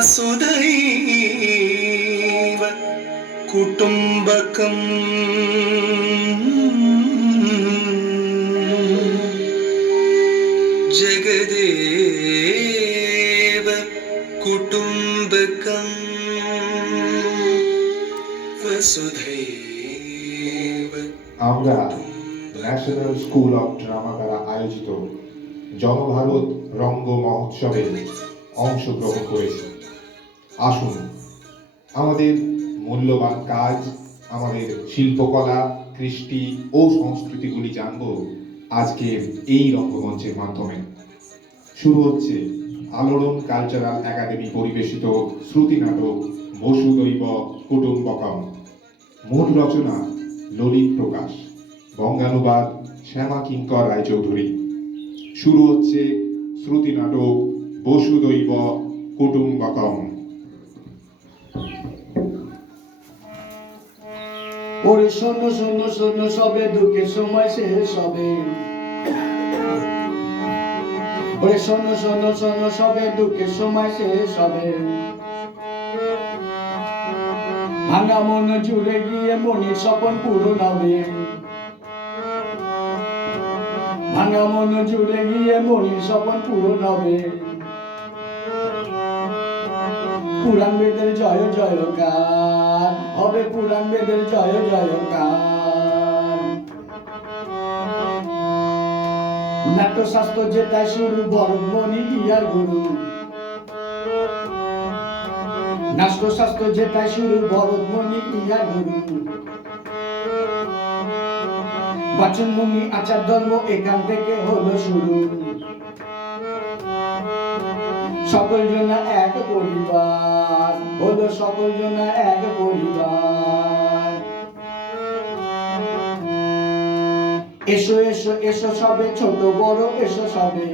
वसुधैव कुटुम्बकम् जगदेव कुटुम्बकम् वसुधैव। আমরা ন্যাশনাল স্কুল অফ ড্রামা দ্বারা আয়োজিত জনভারত রঙ্গ মহোৎসবে অংশগ্রহণ করেছি। আসুন আমাদের মূল্যবান কাজ, আমাদের শিল্পকলা, কৃষ্টি ও সংস্কৃতিগুলি জানব আজকের এই রঙ্গমঞ্চের মাধ্যমে। শুরু হচ্ছে আলোড়ন কালচারাল একাডেমি পরিবেশিত শ্রুতি নাটক বসুদৈব কুটুম্বকম। মূল রচনা ললিত প্রকাশ, বঙ্গানুবাদ শ্যামা কিঙ্কর রায়চৌধুরী। শুরু হচ্ছে শ্রুতি নাটক বসুদৈব কুটুম্বকম। ওরে শোনো শোনো শোনো সবে দুঃখের সময় শেষ হবে। ওরে শোনো শোনো শোনো সবে দুঃখের সময় শেষ হবে। ভাঙা মন জুড়ে গিয়ে মনের স্বপন পূরণ হবে। ভাঙা মন জুড়ে গিয়ে মনের স্বপন পূরণ হবে। পুরাণ বেদের জয় জয়কার হবে, পুরাণ বেদের জয় জয়কার। নাট্যশাস্ত্র যেটা শুরু বরমণি ইয়ার গুরু। নাট্যশাস্ত্র যেটা শুরু বরমণি ইয়ার গুরু। বাচনভূমি আচার ধর্ম এখান থেকে হলো শুরু। সকল জনা এক পরিবার হলো, সকল জনা এক পরিবার। এসো এসো এসো সবে, ছোট বড় এসো সবে।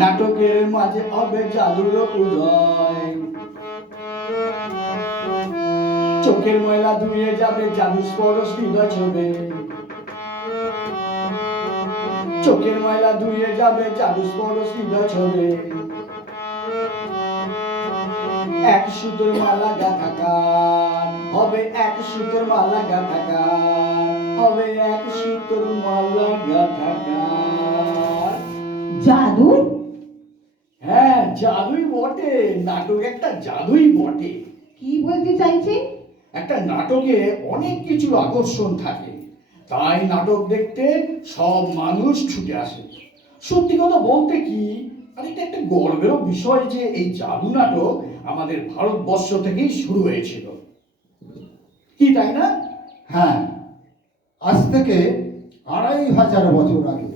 নাটকের মাঝে হবে জাদুর উদয়। চোখের ময়লা ধুয়ে যাবে, জাদু স্পর্শ হৃদয় ছবে। চোখের ময়লা ধুয়ে যাবে, জাদু স্পর্শ হৃদয় ছবে। এক সুতোর মালা গাঁথাকার হবে, এক সুতোর মালা গাঁথাকার হবে, এক সুতোর মালা গাঁথাকার। জাদু? হ্যাঁ, জাদুই বটে। নাটক একটা জাদুই বটে। কি বলতে চাইছে? একটা নাটকে অনেক কিছু আকর্ষণ থাকে, তাই নাটক দেখতে সব মানুষ ছুটে আসে। সত্যি কথা বলতে কি, আর এটা একটা গর্বের বিষয় যে এই জাদু নাটক আমাদের ভারতবর্ষ থেকেই শুরু হয়েছিল, কি তাই না? হ্যাঁ, আজ থেকে 2500 বছর আগে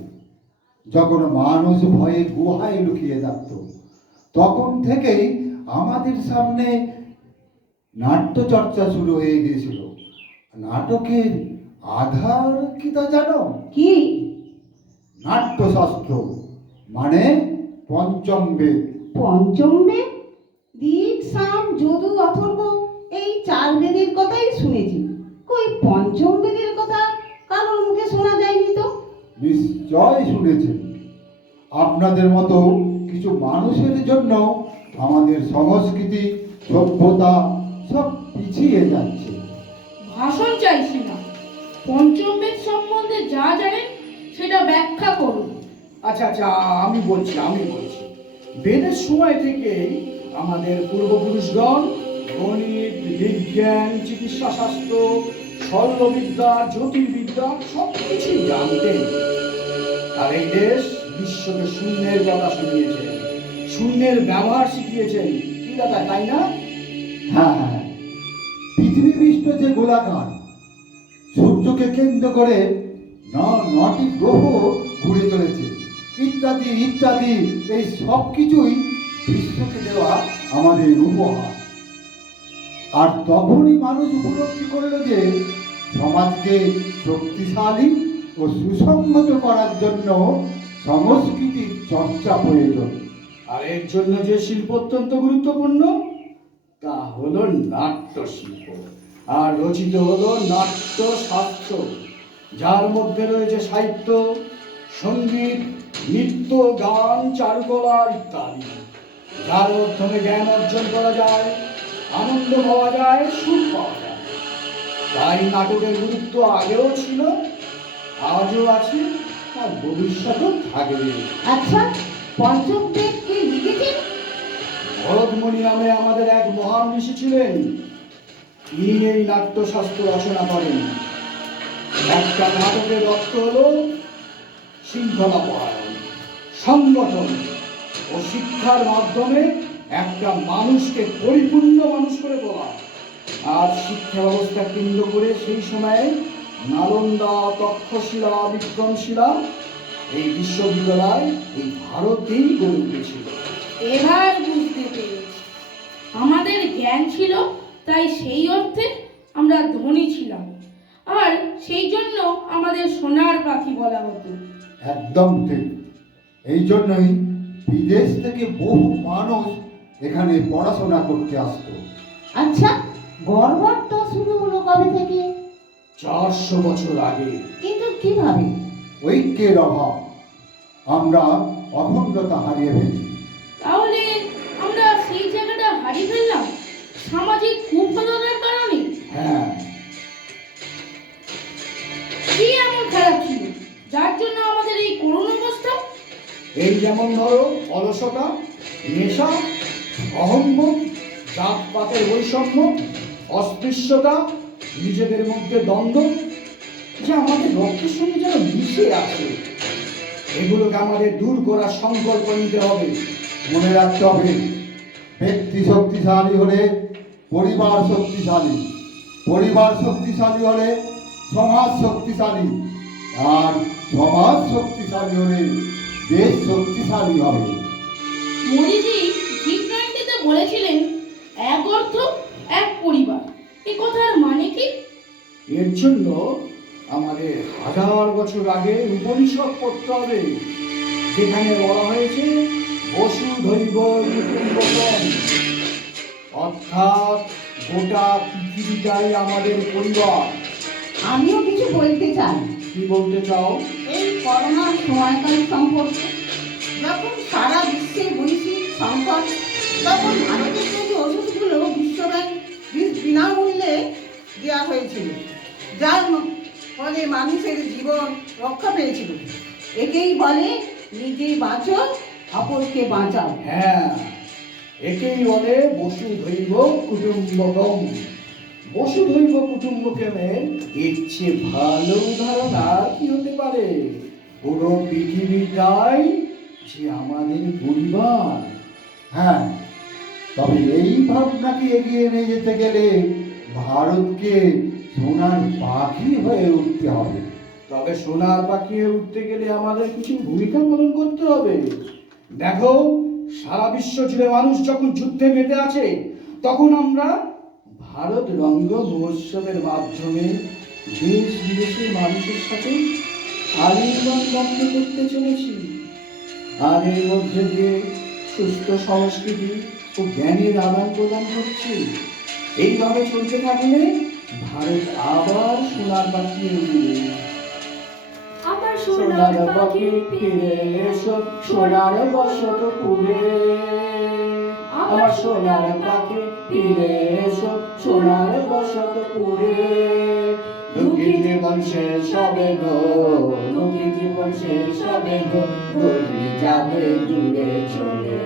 যখন মানুষ ভয়ে গুহায় লুকিয়ে থাকত, তখন থেকেই আমাদের সামনে নাট্যচর্চা শুরু হয়ে গিয়েছিল। নাটকের আধার কি তা জানো? কি? নাট্যশাস্ত্র মানে পঞ্চম বেদ। পঞ্চম বেদ? ঋক, সাম, যজু, অথর্ব এই 4 বেদের কথাই শুনেছি। কই পঞ্চম বেদের কথা কারোর মুখে শোনা যায়নি তো। নিশ্চয় শুনেছেন। আপনাদের মতো কিছু মানুষের জন্য আমাদের সংস্কৃতি সভ্যতা সব পিছিয়ে যাচ্ছে। ভাষণ চাইছি না, পঞ্চম বেদ সম্বন্ধে যা জানেন সেটা ব্যাখ্যা করুন। আচ্ছা আচ্ছা, আমি বলছি। বেদের সময় থেকেই আমাদের পূর্বপুরুষগণ গণিত, বিজ্ঞান, চিকিৎসা শাস্ত্র, শল্যবিদ্যা, জ্যোতির্বিদ্যা সব কিছু জানতেন। আর এই দেশ বিশ্বকে শূন্যের কথা শুনিয়েছেন, শূন্যের ব্যবহার শিখিয়েছেন। কি দাদা, তাই না? হ্যাঁ হ্যাঁ, পৃথিবী পৃষ্ঠ যে গোলাকার, সূর্যকে কেন্দ্র করে 9টি গ্রহ ঘুরে চলেছে, ইত্যাদি ইত্যাদি, এই সব কিছুই বিশ্বকে দেওয়া আমাদের উপহার। আর তখনই মানুষ উপলব্ধি করলো যে সমাজকে শক্তিশালী ও সুসংহত করার জন্য সংস্কৃতির চর্চা প্রয়োজন। আর এর জন্য যে শিল্প অত্যন্ত গুরুত্বপূর্ণ তা হলো নাট্যশিল্প, আর রচিত হলো নাট্যশাস্ত্র, যার মধ্যে রয়েছে সাহিত্য, সঙ্গীত, নৃত্য, গান, চারুকলা ইত্যাদি। যার মাধ্যমে জ্ঞান অর্জন করা যায়, আনন্দ পাওয়া যায়, সুখ পাওয়া যায়। তাই নাটকের গুরুত্ব আগেও ছিল, আজও আছে, আর ভবিষ্যতেও থাকবে। আচ্ছা, পঞ্চম বেদ কে লিখেছেন? ভরতমণি নামে আমাদের এক মহান ঋষি ছিলেন। তিনি এই নাট্যশাস্ত্র রচনা করেন। একটা নাটকের অর্থ হলো শৃঙ্খলা পরায়ণ, সংগঠন ও শিক্ষার মাধ্যমে একটা মানুষকে পরিপূর্ণ মানুষ করে তোলা। আর শিক্ষা ব্যবস্থা কেন্দ্র করে সেই সময়ে নালন্দা, তক্ষশিলা, বিক্রমশিলা এই বিশ্ববিদ্যালয় এই ভারতেই গড়ে উঠেছিল। এবার বুঝতে পেরেছি, আমাদের জ্ঞান ছিল, তাই সেই অর্থে আমরা ধনী ছিলাম, আর সেই জন্য আমাদের সোনার পাখি বলা হতো। একদম ঠিক। এই জন্যই বিদেশ থেকে বহু মানুষ এখানে পড়াশোনা করতে আসতো। আচ্ছা, গড়বড়টা শুরু হলো কবে থেকে? 400 বছর আগে। কিন্তু কিভাবে? ঐক্যের অভাব, আমরা অখণ্ডতা হারিয়ে ফেলি। তাহলে আমরা সেই জায়গাটা হারিয়ে ফেললাম সামাজিক কুপ্রথার কারণে। হ্যাঁ, কি এমন খারাপ ছিল যার জন্য আমাদের এই করুণ অবস্থা? এই যেমন ধরো অলসতা, নেশা, অহংবোধ, জাতপাতের বৈষম্য, অস্পৃশ্যতা, নিজেদের মধ্যে দ্বন্দ্ব, যে আমাদের রক্তের সঙ্গে যেন মিশে আছে। এগুলোকে আমাদের দূর করার সংকল্প নিতে হবে। মনে রাখতে হবে, ব্যক্তি শক্তিশালী হলে পরিবার শক্তিশালী, পরিবার শক্তিশালী হলে সমাজ শক্তিশালী, আর সমাজ শক্তিশালী হলে দেশ শক্তিশালী হবে। মোদিজি জি20-তে বলেছিলেন, এক অর্থ এক পরিবার। এ কথার মানে কি? এর জন্য আমাদের 1000 বছর আগে উপনিষদ পড়তে হবে, যেখানে বলা হয়েছে বসুধৈব কুটুম্বকম, অর্থাৎ গোটা পৃথিবীটাই আমাদের পরিবার। আমিও কিছু বলতে চাই। কি বলতে চাও? এই করোনার সময়কাল সম্পর্কে, যখন সারা বিশ্বে বৈশ্বিক সংকট, তখন ভারতের তৈরি ওষুধগুলো বিশ্বব্যাংক বিনামূল্যে দেওয়া হয়েছিল, যার ফলে মানুষের জীবন রক্ষা পেয়েছিল। একেই বলে নিজে বাঁচো, অপরকে বাঁচাও। হ্যাঁ, একেই বলে বসুধৈব কুটুম্বকম। বসুধৈব কুটুম্বকমের এর চেয়ে ভালো উদাহরণ আর কি হতে পারে? পুরো পৃথিবীটাই যে আমাদের পরিবার। হ্যাঁ, তবে এই ভাবনাকে এগিয়ে নিয়ে যেতে গেলে ভারতকে সোনার পাখি হয়ে উঠতে হবে। তবে সোনার পাখি হয়ে উঠতে গেলে আমাদের কিছু ভূমিকা পালন করতে হবে। দেখো, সারা বিশ্ব জুড়ে মানুষ যখন যুদ্ধে মেতে আছে, তখন আমরা ভারত রঙ্গ মহোৎসবের মাধ্যমে দেশ বিদেশের মানুষের সাথে আলিঙ্গন বন্ধ করতে চলেছি। আর এর মধ্যে দিয়ে সুস্থ সংস্কৃতি ও জ্ঞানের আদান প্রদান হচ্ছে। এইভাবে চলতে থাকলে ভারত আবার সোনার পাখি হয়ে উঠবে। আমার সোনার পাখি ফিরে এসো সোনার বসতপুরে, আমার সোনার পাখি ফিরে এসো সোনার বসতপুরে। দুঃখী জীবন শেষ হবে গো, দুঃখী জীবন শেষ হবে গো, ঘুরে যাবে দূরে চলে।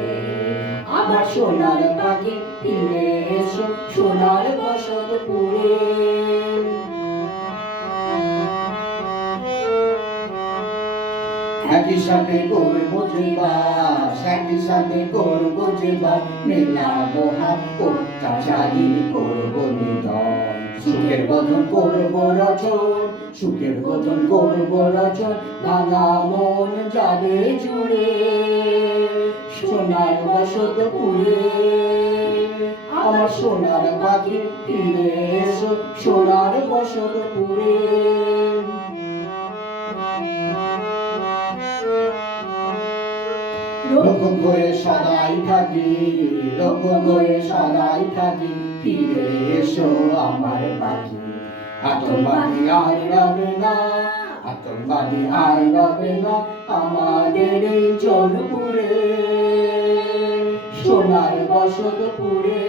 আমার সোনার পাখি ফিরে এসো সোনার বসতপুরে। একই সাথে করবো যে বাস, একই সাথে করবো যে বাস, মেলাবো হাত অত্যাচারী করবো নিধন। সুখের বোধন করবো রচন, সুখের বোধন করবো রচন, ভাঙা মন যাবে জুড়ে সোনার বসতপুরে। আমার সোনার পাখি ফিরে এসো সোনার বসতপুরে। রকম করে সদাই থাকি, রকম করে সদাই থাকি, ফিরে এসো আমার পাখি। আতঙ্কবাদী আর রবে না, আতঙ্কবাদী আর রবে না আমাদের এই জনপুরে। সোনার বসতপুরে।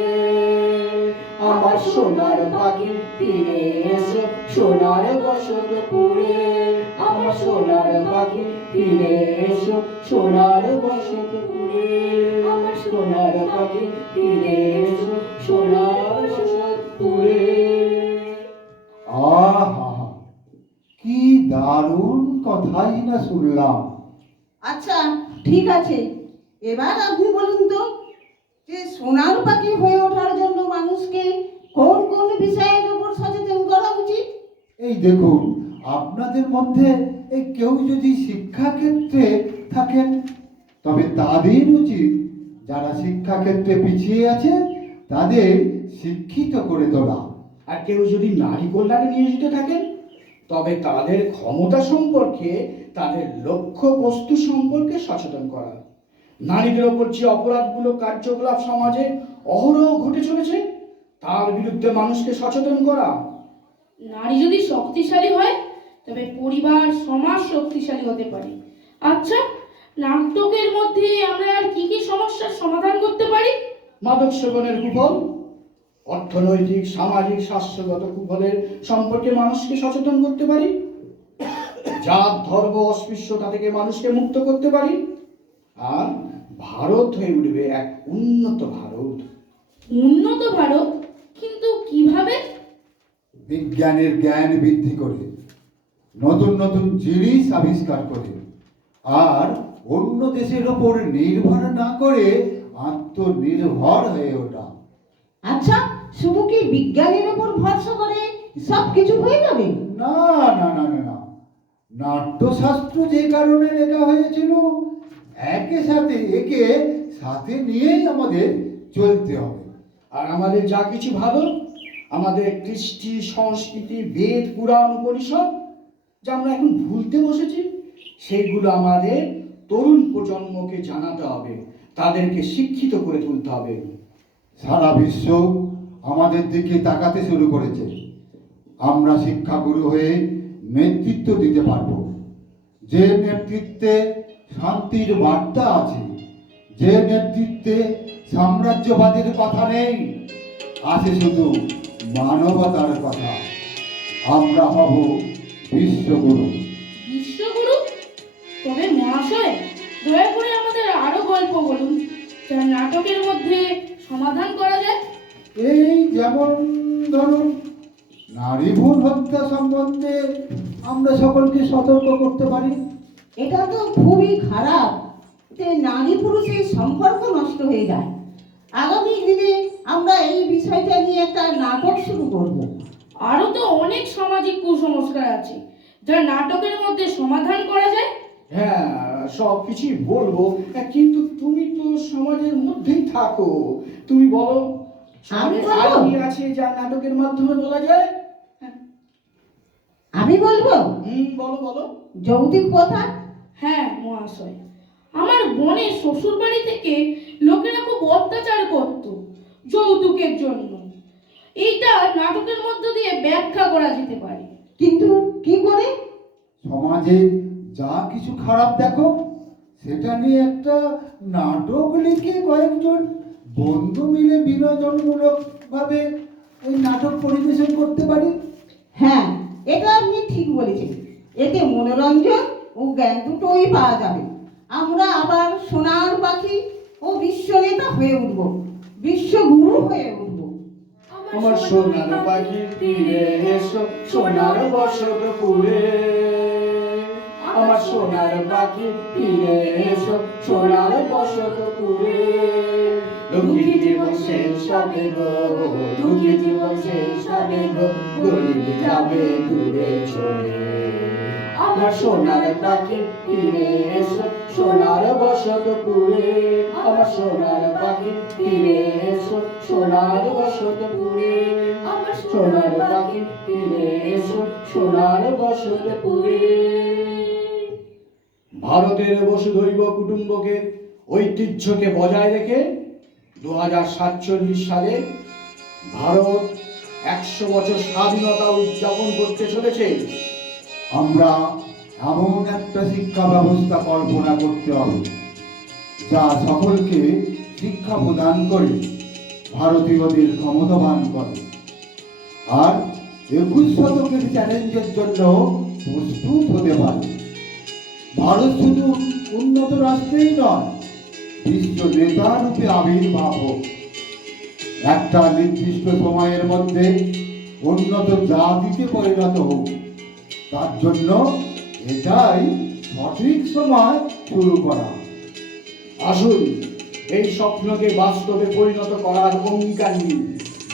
আমার সোনার পাখি ফিরে এসো সোনার বসতপুরে। আমার সোনার পাখি ফিরে এসো সোনার বসতপুরে। আমার সোনার পাখি ফিরে এসো সোনার বসতপুরে। আহা, কি দারুণ কথাই না শুনলাম। আচ্ছা ঠিক আছে, এবার আপনি বলুন তো যে সোনার পাখি হয়ে ওঠার জন্য মানুষকে কোন কোন বিষয়ের উপর সচেতন করা উচিত? এই দেখুন, আপনাদের মধ্যে এই কেউ যদি শিক্ষাক্ষেত্রে থাকেন, তবে তাদের উচিত যারা শিক্ষাক্ষেত্রে পিছিয়ে আছে তাদের শিক্ষিত করে তোলা। আর কেউ যদি নারী কল্যাণে নিয়োজিত থাকেন, তবে তাদের ক্ষমতা সম্পর্কে, তাদের লক্ষ্য বস্তু সম্পর্কে সচেতন করা। নারীদের ওপর যে অপরাধগুলো, কার্যকলাপ সমাজে অহরহ ঘটে চলেছে, তার বিরুদ্ধে মানুষকে সচেতন করা। নারী যদি শক্তিশালী হয় তবে পরিবার সমাজ শক্তিশালী হতে পারে। আচ্ছা, নাটকের মধ্যে আমরা আর কি কি সমস্যার সমাধান করতে পারি? মাদক সেবনের কুফল, অর্থনৈতিক সামাজিক স্বাস্থ্যগত কুফলের সম্পর্কে মানুষকে সচেতন করতে পারি। জাত ধর্ম অস্পৃশ্যতা থেকে মানুষকে মুক্ত করতে পারি। আর ভারত হয়ে উঠবে এক উন্নত ভারত। উন্নত ভারত? কিন্তু কিভাবে? বিজ্ঞানের জ্ঞান বৃদ্ধি করে, নতুন নতুন জিনিস আবিষ্কার করে, আর অন্য দেশের ওপর নির্ভর না করে আত্মনির্ভর হয়ে ওঠা। আচ্ছা, শুধু কি বিজ্ঞানের উপর ভরসা করে সব কিছু হয়ে যাবে? না না না না না, নাট্যশাস্ত্র যে কারণে লেখা হয়েছিল, একে সাথে নিয়েই আমাদের চলতে হবে। আর আমাদের যা কিছু ভালো, আমাদের কৃষ্টি সংস্কৃতি, বেদ পুরাণ উপনিষদ যা আমরা এখন ভুলতে বসেছি, সেগুলো আমাদের তরুণ প্রজন্মকে জানাতে হবে, তাদেরকে শিক্ষিত করে তুলতে হবে। সারা বিশ্ব আমাদের দিকে তাকাতে শুরু করেছে। আমরা শিক্ষাগুরু হয়ে নেতৃত্ব দিতে পারব। যে নেতৃত্বে শান্তির বার্তা আছে, যে নেতৃত্বে সাম্রাজ্যবাদের কথা নেই, আছে শুধু মানবতার কথা, আমরা হব বিশ্বগুরু। বিশ্বগুরু? তবে মহাশয়, দয়া করে আমাদের আরো গল্প বলুন, যা নাটকের মধ্যে সমাধান করা যায়। এই যেমন ধরুন, নারী ভ্রূণ হত্যা সম্বন্ধে আমরা সকলকে সতর্ক করতে পারি। এটা তো খুবই খারাপ যে নারী পুরুষের সম্পর্ক নষ্ট হয়ে যায়। আগামী দিনে আমরা এই বিষয়টা নিয়ে একটা নাটক শুরু করব। আরো তো অনেক সামাজিক কুসংস্কার আছে যা নাটকের মধ্যে সমাধান করা যায়। হ্যাঁ, সব কিছুই বলবো, কিন্তু তুমি তো সমাজের মধ্যেই থাকো, তুমি বলো আমি সমাজে আর বলবো? কি আছে যা নাটকের মাধ্যমে বলা যায়? আমি বলবো বলো বলো। যৌতুক প্রথা। হ্যাঁ মহাশয়, আমার বোনের শ্বশুর বাড়ি থেকে লোকেরা খুব অত্যাচার করত যৌতুকের জন্য। এইটা নাটকের মধ্য দিয়ে ব্যাখ্যা করা যেতে পারে। কিন্তু কি করে? সমাজে যা কিছু খারাপ দেখো, সেটা নিয়ে একটা নাটক লিখে কয়েকজন বন্ধু মিলে বিনোদনমূলক ভাবে ওই নাটক পরিবেশন করতে পারি। হ্যাঁ, এটা আপনি ঠিক বলেছেন। এতে মনোরঞ্জন ও জ্ঞান দুটোই পাওয়া যাবে। আমরা আবার সোনার পাখি ও বিশ্ব নেতা হয়ে উঠব, বিশ্বগুরু হয়ে উঠব। আমার সোনার পাখি ফিরে এসো সোনার বসতপুরে। আমার সোনার পাখি ফিরে এসো সোনার বসতপুরে। দুঃখী জীবন শেষ হবে গো, দুঃখী জীবন শেষ হবে গো, গরিব যাবে দূরে চলে। আমার সোনার পাখি ফিরে এসো সোনার বসতপুরে। আমার সোনার পাখি ফিরে এসো সোনার বসতপুরে। আমার সোনার পাখি ফিরে এসো সোনার বসতপুরে। ভারতের বসুধৈব কুটুম্বকে ঐতিহ্যকে বজায় রেখে 2047 সালে ভারত 100 বছর স্বাধীনতা উদযাপন করতে চলেছে। আমরা এমন একটা শিক্ষা ব্যবস্থা কল্পনা করতে হবে যা সকলকে শিক্ষা প্রদান করে ভারতীয়দের ক্ষমতাবান করে আর 21 শতকের চ্যালেঞ্জের জন্য প্রস্তুত হতে পারে। ভারত শুধু উন্নত রাষ্ট্রেই নয়, বিশ্ব নেতা রূপে আবির্ভাব হোক। একটা নির্দিষ্ট সময়ের মধ্যে উন্নত জাতিতে পরিণত হোক। তার জন্য এটাই সঠিক সময় শুরু করা। আসুন এই স্বপ্নকে বাস্তবে পরিণত করার অঙ্গীকার নিই।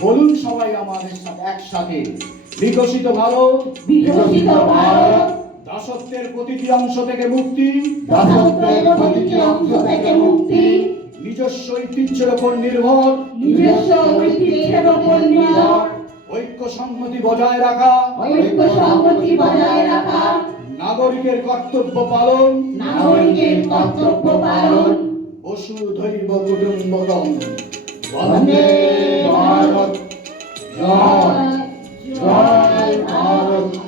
বলুন সবাই আমাদের সাথে একসাথে, বিকশিত ভারত, বিকশিত ভারত, দাসত্বের প্রতিটি অংশ থেকে মুক্তি, দাসত্বের প্রতিটি অংশ থেকে মুক্তি, নিজস্ব ঐতিহ্যের উপর নির্ভর, নিজস্ব ঐতিহ্যের উপর নির্ভর, ঐক্য সংহতি বজায় রাখা, ঐক্য সংহতি বজায় রাখা, নাগরিকের কর্তব্য পালন, নাগরিকের কর্তব্য পালন। বসুধৈব কুটুম্বকম। বন্দে ভারত, জয় জয় ভারত।